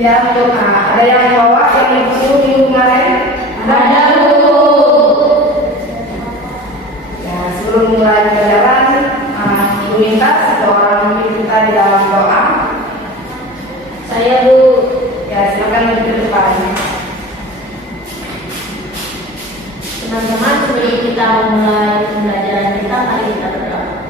Ya, untuk ada yang bawa yang disuruh minggu kemarin? Ada, Bu. Ya, sebelum mulai pelajaran, Ibu minta satu orang memimpin kita di dalam doa. Saya, Bu. Ya, silakan maju ke depan. Teman-teman, sebelum kita memulai pembelajaran kita, mari kita berdoa.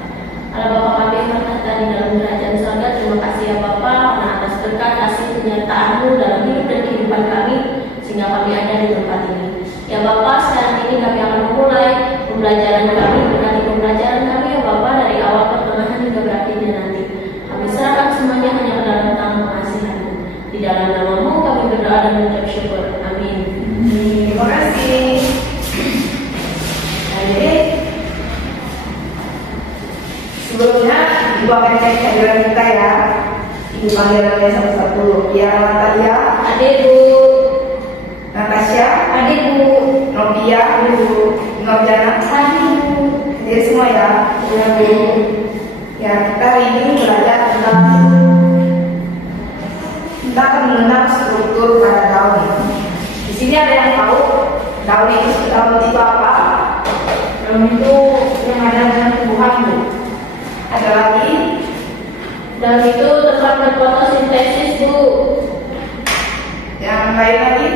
Allah Bapa kami yang bertahta di dalam kerajaan surga, terima kasih ya Bapa atas berkat kasih penyertaan-Mu dalam hidup dan kehidupan kami, sehingga kami ada di tempat ini. Ya Bapa, sekarang ini kami akan memulai pembelajaran kami, berarti pembelajaran kami ya Bapa dari awal pertengahan hingga berakhirnya nanti. Kami serahkan semuanya hanya ke dalam tangan pengasihan-Mu. Di dalam nama-Mu kami berdoa dan mengucap syukur. Amin. Terima kasih. Nah, jadi sebelumnya Ibu akan cek kehadiran kita ya. Ibu panggil namanya satu-satu. Ya, Natalia. Adik, Bu. Natasha. Adik, Bu. Novia. Bu. Nurjana. Adik, Bu. Jadi semua ya. Ya, Bu. Ya, kita hari ini belajar tentang kita akan mengenal struktur pada daun. Di sini ada yang tahu daun itu apa? Daun itu yang ada dengan tumbuhan, Bu. Ada lagi? Daun itu tempat berfotosintesis, Bu. Yang lain lagi?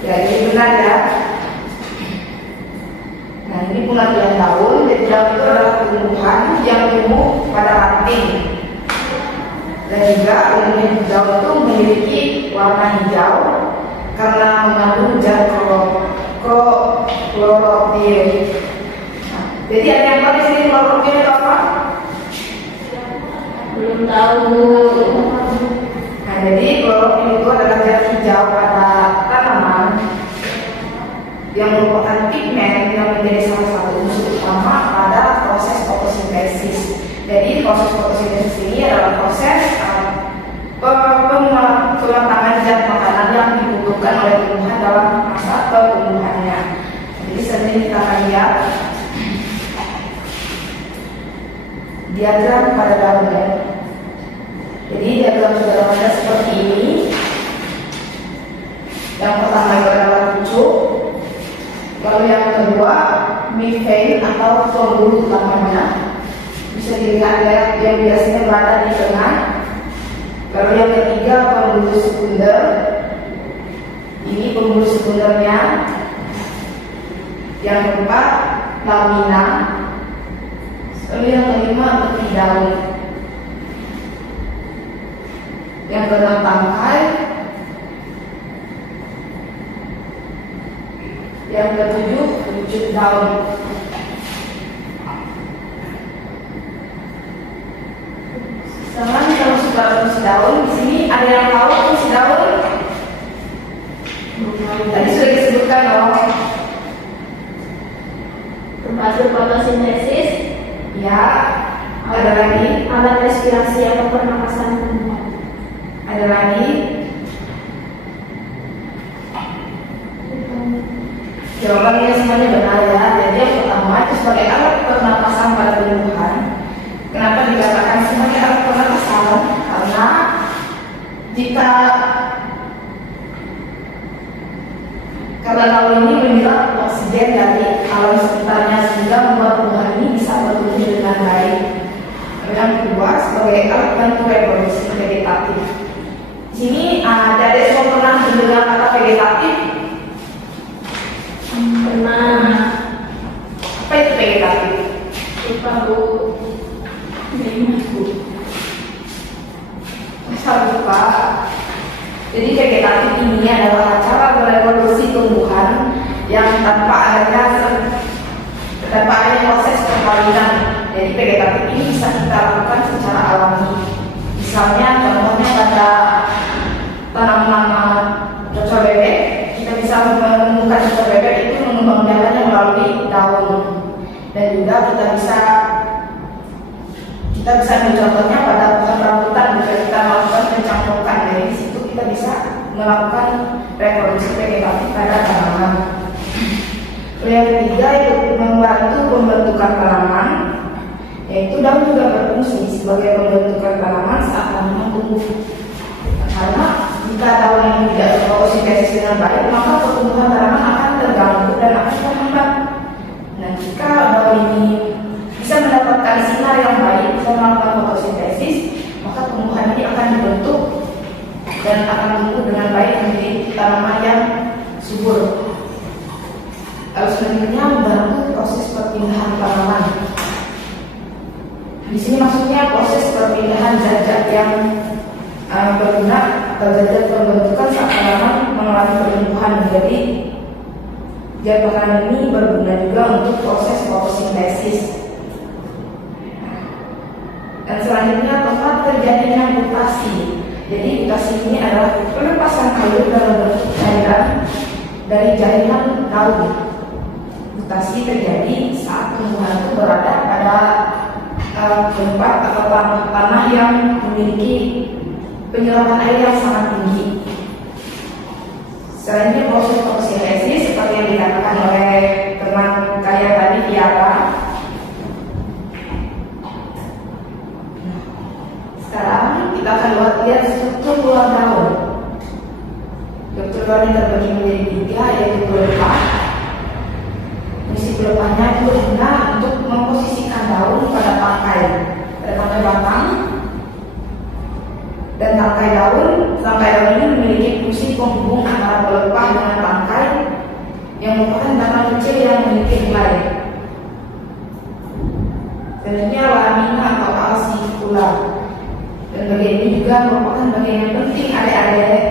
Ya, ini benar ya. Nah, ini pengertian daun. Jadi daun itu adalah tumbuhan yang tumbuh pada ranting. Dan juga umumnya daun itu memiliki warna hijau karena mengandung zat klorofil. Nah, jadi ada yang tahu di sini klorofil itu apa? Belum tahu. Nah, jadi klorofil itu adalah zat hijau pada tanaman yang merupakan pigmen yang menjadi salah satu unsur utama pada proses fotosintesis. Jadi proses fotosintesis ini adalah proses pematangan zat makanan yang dibutuhkan oleh tumbuhan dalam masa pertumbuhannya. Jadi selanjutnya kita akan lihat diagram pada daunnya. Jadi diagram sudah ada seperti ini. Yang pertama itu adalah pucuk. Lalu yang kedua mifein atau pembuluh utamanya. Bisa dilihat ya, yang biasanya berada di tengah. Lalu yang ketiga pembuluh sekunder. Ini pembuluh sekundernya. Yang keempat lamina. Lalu yang kelima tepi daun. Yang keenam tangkai. Yang ketujuh pucuk daun. Sama kalau sudah fungsi daun, di sini ada yang tahu fungsi daun? Tadi sudah disebutkan loh. Tempat berfotosintesis. Ya. Ada lagi? Alat respirasi atau pernapasan tumbuhan. Ada lagi? Jawabannya semuanya benar ya. Jadi yang pertama itu sebagai alat pernapasan pada tumbuhan. Kenapa dikatakan sebagai alat pernapasan? Karena karena daun ini menyerap oksigen dari alam sekitarnya sehingga membuat tumbuhan ini bisa bertumbuh dengan baik. Yang kedua sebagai alat bantu reproduksi vegetatif. Di sini ada semua pernah mendengar kata vegetatif? Pernah. Apa itu vegetatif? Lupa, Bu. Masa lupa? Jadi vegetatif ini adalah cara berevolusi tumbuhan yang tanpa adanya proses perkawinan. Jadi vegetatif ini bisa kita lakukan secara alami. Misalnya contohnya pada tanaman cocok bebek, kita bisa menemukan cocok bebek itu mengembang biakannya melalui daun. Dan juga kita bisa mencontohnya pada pohon rambutan jika kita melakukan pencampuran. Dari situ kita bisa melakukan reproduksi vegetatif pada tanaman. Yang ketiga itu membantu pembentukan tanaman, yaitu daun juga berfungsi sebagai pembentukan tanaman saat tanaman fotosintesis dengan baik, maka pertumbuhan tanaman akan terganggu dan akan terhambat. Nah, jika daun ini bisa mendapatkan sinar yang baik, bisa melakukan fotosintesis, maka tumbuhan ini akan dibentuk dan akan tumbuh dengan baik menjadi tanaman yang subur. Lalu selanjutnya membantu proses perpindahan tanaman. Di sini maksudnya proses perpindahan zat-zat yang berguna atau zat-zat pembentukan saat tanaman mengalami pertumbuhan. Jadi zat makanan ini berguna juga untuk proses fotosintesis. Dan selanjutnya tempat terjadinya mutasi. Jadi mutasi ini adalah pelepasan kayu dalam bentuk cairan dari jaringan daun. Mutasi terjadi saat tumbuhan itu berada pada tempat atau tanah yang memiliki penyerapan air yang sangat tinggi. Selanjutnya proses fotosintesis seperti yang dikatakan oleh teman kalian tadi, Tiara. Sekarang kita akan lihat struktur luar daun. Struktur daun ini terbagi menjadi 3, yaitu pelepah. Fungsi pelepahnya itu berguna untuk memposisikan daun pada tangkai batang. Dan tangkai daun ini memiliki fungsi penghubung antara pelepah dengan tangkai yang merupakan batang kecil yang memiliki helai. Selanjutnya lamina atau alsicula. Dan bagian ini juga merupakan bagian yang penting adik-adik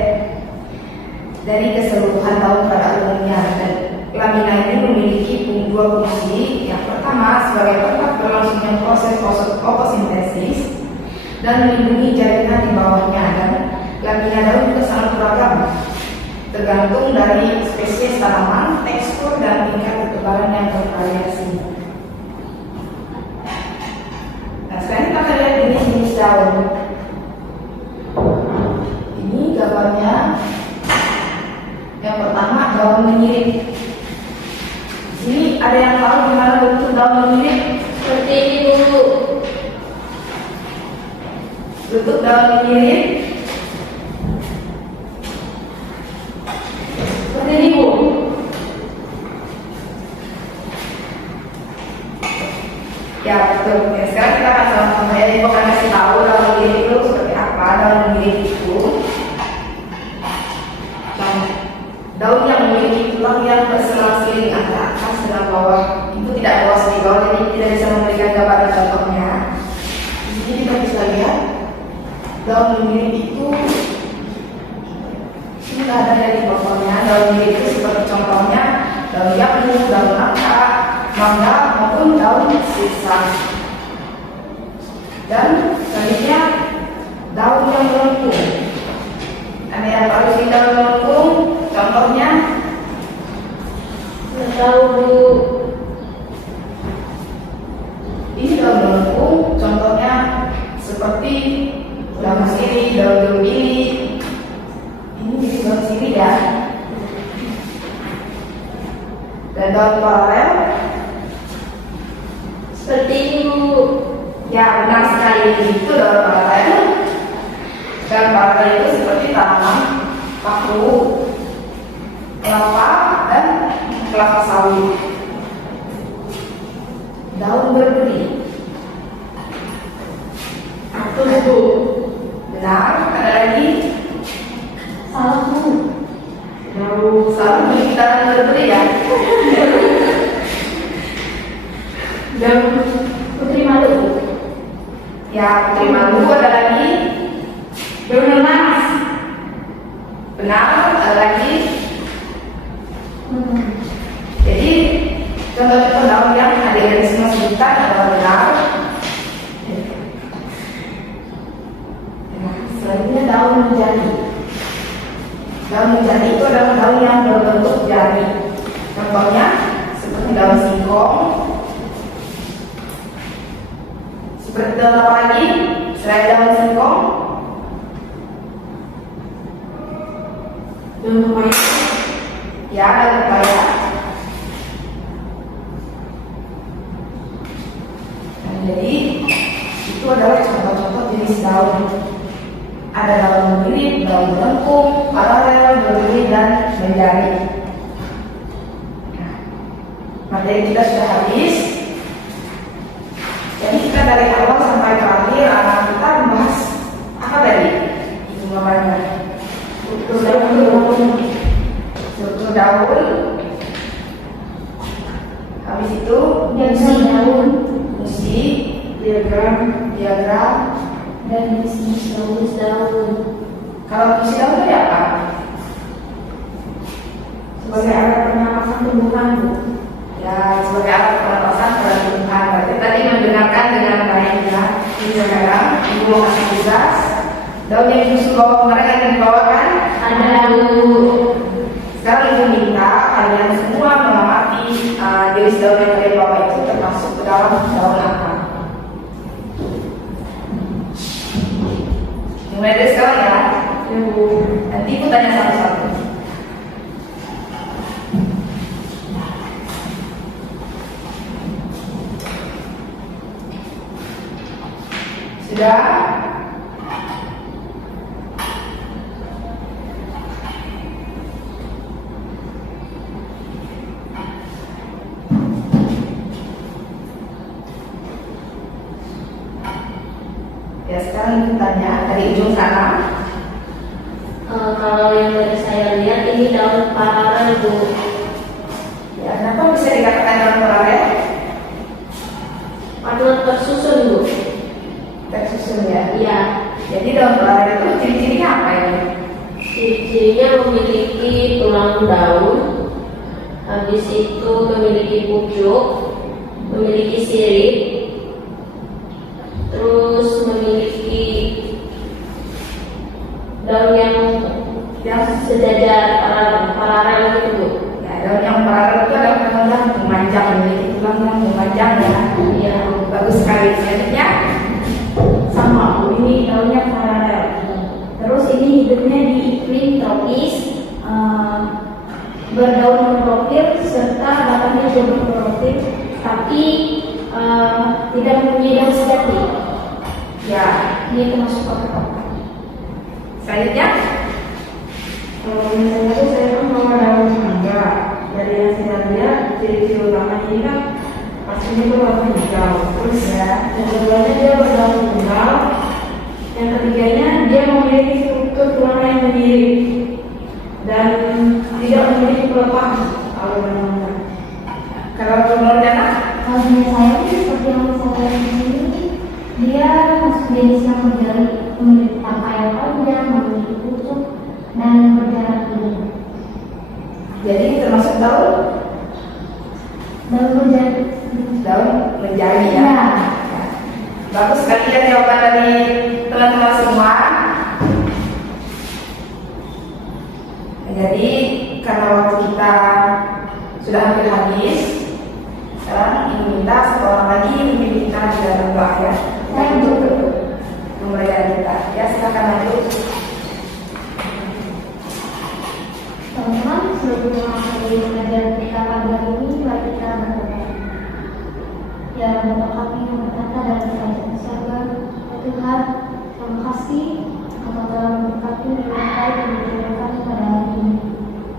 dari keseluruhan daun pada umumnya. Dan lamina ini memiliki 2 fungsi. Yang pertama sebagai tempat berlangsungnya proses fotosintesis dan melindungi jaringan di bawahnya. Dan lamina daun juga sangat beragam, tergantung dari spesies tanaman, tekstur dan tingkat ketebalan yang bervariasi. Nah, sekarang kita akan lihat jenis-jenis daun. Ini gambarnya. Yang pertama daun menyirik. Ini ada yang tahu gimana bentuk daun menyirik? Seperti ini dulu. Bentuk daun menyirik seperti ini, Bu. Ya betul. Ya, sekarang kita akan sama-sama ya. Ibu akan kasih tahu daun menyirik itu seperti apa. Daun menyirik itu daun yang memiliki tulang yang berselang-seling antara atas dan bawah. Itu tidak luas di bawah, jadi tidak bisa memberikan gambaran contohnya. Di sini kita bisa lihat daun menyirik itu tidak ada dari pokoknya. Daun menyirik itu seperti contohnya daun jambu, daun nangka, mangga maupun daun sirsak. Dan selanjutnya daun yang melengkung. Ada yang tahu sih daun melengkung? Contohnya? Nggak tahu, Bu. Ini daun melengkung. Contohnya seperti daun sirih, daun gembili. Ini jadi daun sirih ya. Dan daun paralel Seperti ini, Bu. ya benar sekali, itu daun paralel. Dan paralel itu seperti tanaman pakru, kelapa dan kelapa sawit. Daun berberi. Betul, Bu. Benar, ada lagi? Salah, Bu. Daun salah kita berberi ya. Dan putri malu, Bu. Ya, putri malu. Ada lagi? Daun nanas. Benar, ada lagi? Jadi contoh-contoh daun yang adik-adik semua sebutkan adalah benar. Nah, selanjutnya daun menjadi. Daun menjadi itu adalah daun yang berbentuk jari. Contohnya seperti daun singkong. Seperti daun apa lagi selain daun singkong? Daun pepaya. Ya, daun pepaya. Nah, jadi itu adalah contoh-contoh jenis daun. Ada daun menggigit, daun melengkung, paralel, berdiri, dan menjari. Nah, materi kita sudah habis. Jadi kita dari awal sampai terakhir kita membahas apa tadi? Namanya struktur daun. Habis itu fungsi daun, fungsi, diagram, dan bisnis daun. Kalau fungsi daun itu apa? Sebagai alat pernapasan tumbuhan, Bu. Ya, sebagai alat pernapasan pada tumbuhan. Berarti tadi mendengarkan dengan baik ya. Ini sekarang ibu mau kasih tugas. Daun yang ibu suka kemarin akan dibawakan. Ada, Bu. Sekarang ibu minta kalian semua mengamati jenis daun yang kalian bawa itu termasuk ke dalam daun apa. Mulai dari sekarang ya. Bu. Nanti ibu tanya satu-satu. Sudah? Ya, sekarang ibu tanya dari ujung sana. Kalau yang dari saya lihat ini daun paralel, Bu. Ya, kenapa bisa dikatakan daun paralel? Paduan tersusun, Bu. Tersusun ya. Iya. Jadi daun paralel itu ciri-cirinya apa ini? Ciri-cirinya memiliki tulang daun, habis itu memiliki pucuk, memiliki sirip, terus memiliki daun yang sejajar paralel gitu, Bu. Ya, daun yang paralel itu adalah daun yang memanjang, memiliki tulang yang memanjang ya. Iya. Bagus sekali. Selanjutnya Sama, Bu. Ini daunnya paralel. Terus ini hidupnya di iklim tropis, berdaun monofil serta batangnya juga monofil, tapi tidak mempunyai daun sejati. ya. Ini termasuk kotak. Selanjutnya Kalau misalnya itu saya kan bawa daun mangga. Dari yang saya lihat, ciri-ciri utamanya ini kan pastinya berwarna hijau. Terus ya. yang keduanya dia berdaun tunggal. Yang ketiganya dia memiliki struktur tulang yang mirip dan tidak memiliki pelepah kalau benar. kalau menurut Dana, Kalau menurut saya sih seperti yang saya lihat di sini, dia masuk jenis yang berjari, memiliki tangkai yang panjang, memiliki pucuk, dan berjarak tinggi. jadi termasuk daun Berjari. daun menjadi ya. Ya. Bagus sekali ya jawaban dari teman-teman semua. Jadi karena waktu kita sudah hampir habis, sekarang ingin minta satu orang lagi mungkin kita sudah berdoa ya. Saya untuk memulai kita. Ya, silakan lanjut. Teman-teman, sebelum mengakhiri pengajaran kita pagi hari ini, mari kita berdoa. Ya Bapa kami yang berkata dalam kerajaan surga, ya Tuhan, terima kasih Engkau telah memberkati dengan baik yang diberikan kami pada hari ini.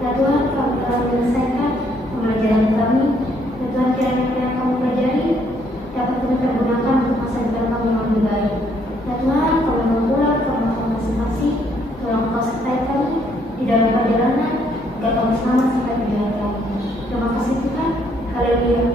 Ya Tuhan, kami telah menyelesaikan pembelajaran kami. Ya Tuhan, kiranya apa yang kami pelajari dapat kami pergunakan untuk masa depan kami yang lebih baik. Ya Tuhan, kami memulai kami masing-masing, tolong Engkau sertai kami di dalam perjalanan agar kami selamat sampai tujuan kami. Terima kasih Tuhan. Haleluya.